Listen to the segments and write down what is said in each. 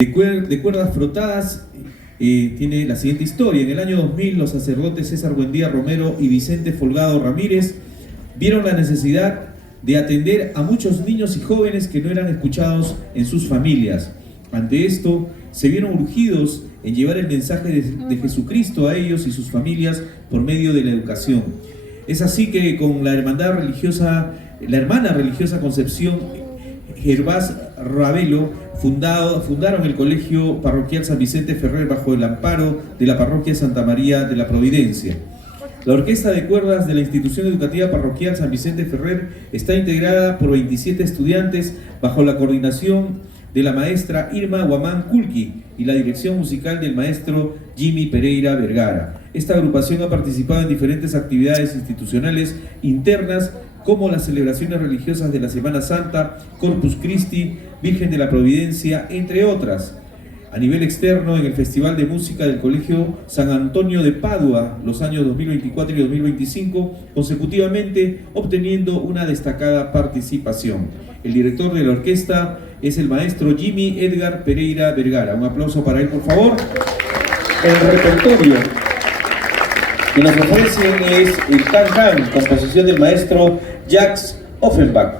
De cuerdas frotadas tiene la siguiente historia. En el año 2000, los sacerdotes César Buendía Romero y Vicente Folgado Ramírez vieron la necesidad de atender a muchos niños y jóvenes que no eran escuchados en sus familias. Ante esto, se vieron urgidos en llevar el mensaje de Jesucristo a ellos y sus familias por medio de la educación. Es así que con la hermana religiosa Concepción Gervás Ravelo fundaron el Colegio Parroquial San Vicente Ferrer bajo el amparo de la Parroquia Santa María de la Providencia. La orquesta de cuerdas de la Institución Educativa Parroquial San Vicente Ferrer está integrada por 27 estudiantes bajo la coordinación de la maestra Irma Guamán Kulki y la dirección musical del maestro Jimmy Pereira Vergara. Esta agrupación ha participado en diferentes actividades institucionales internas como las celebraciones religiosas de la Semana Santa, Corpus Christi, Virgen de la Providencia, entre otras. A nivel externo, en el Festival de Música del Colegio San Antonio de Padua, los años 2024 y 2025, consecutivamente obteniendo una destacada participación. El director de la orquesta es el maestro Jimmy Edgar Pereira Vergara. Un aplauso para él, por favor. El repertorio que nos ofrecen es el Can-Can, composición del maestro Jacques Offenbach,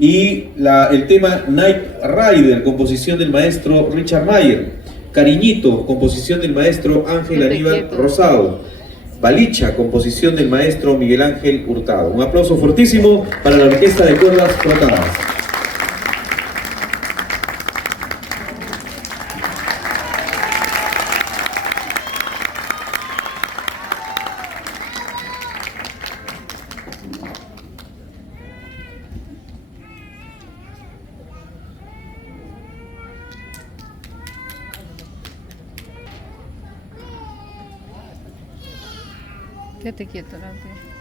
y el tema Night Rider, composición del maestro Richard Mayer. Cariñito, composición del maestro Ángel Aníbal Rosado. Balicha, composición del maestro Miguel Ángel Hurtado. Un aplauso fortísimo para la orquesta de cuerdas frotadas. Quédate quieto, Laura.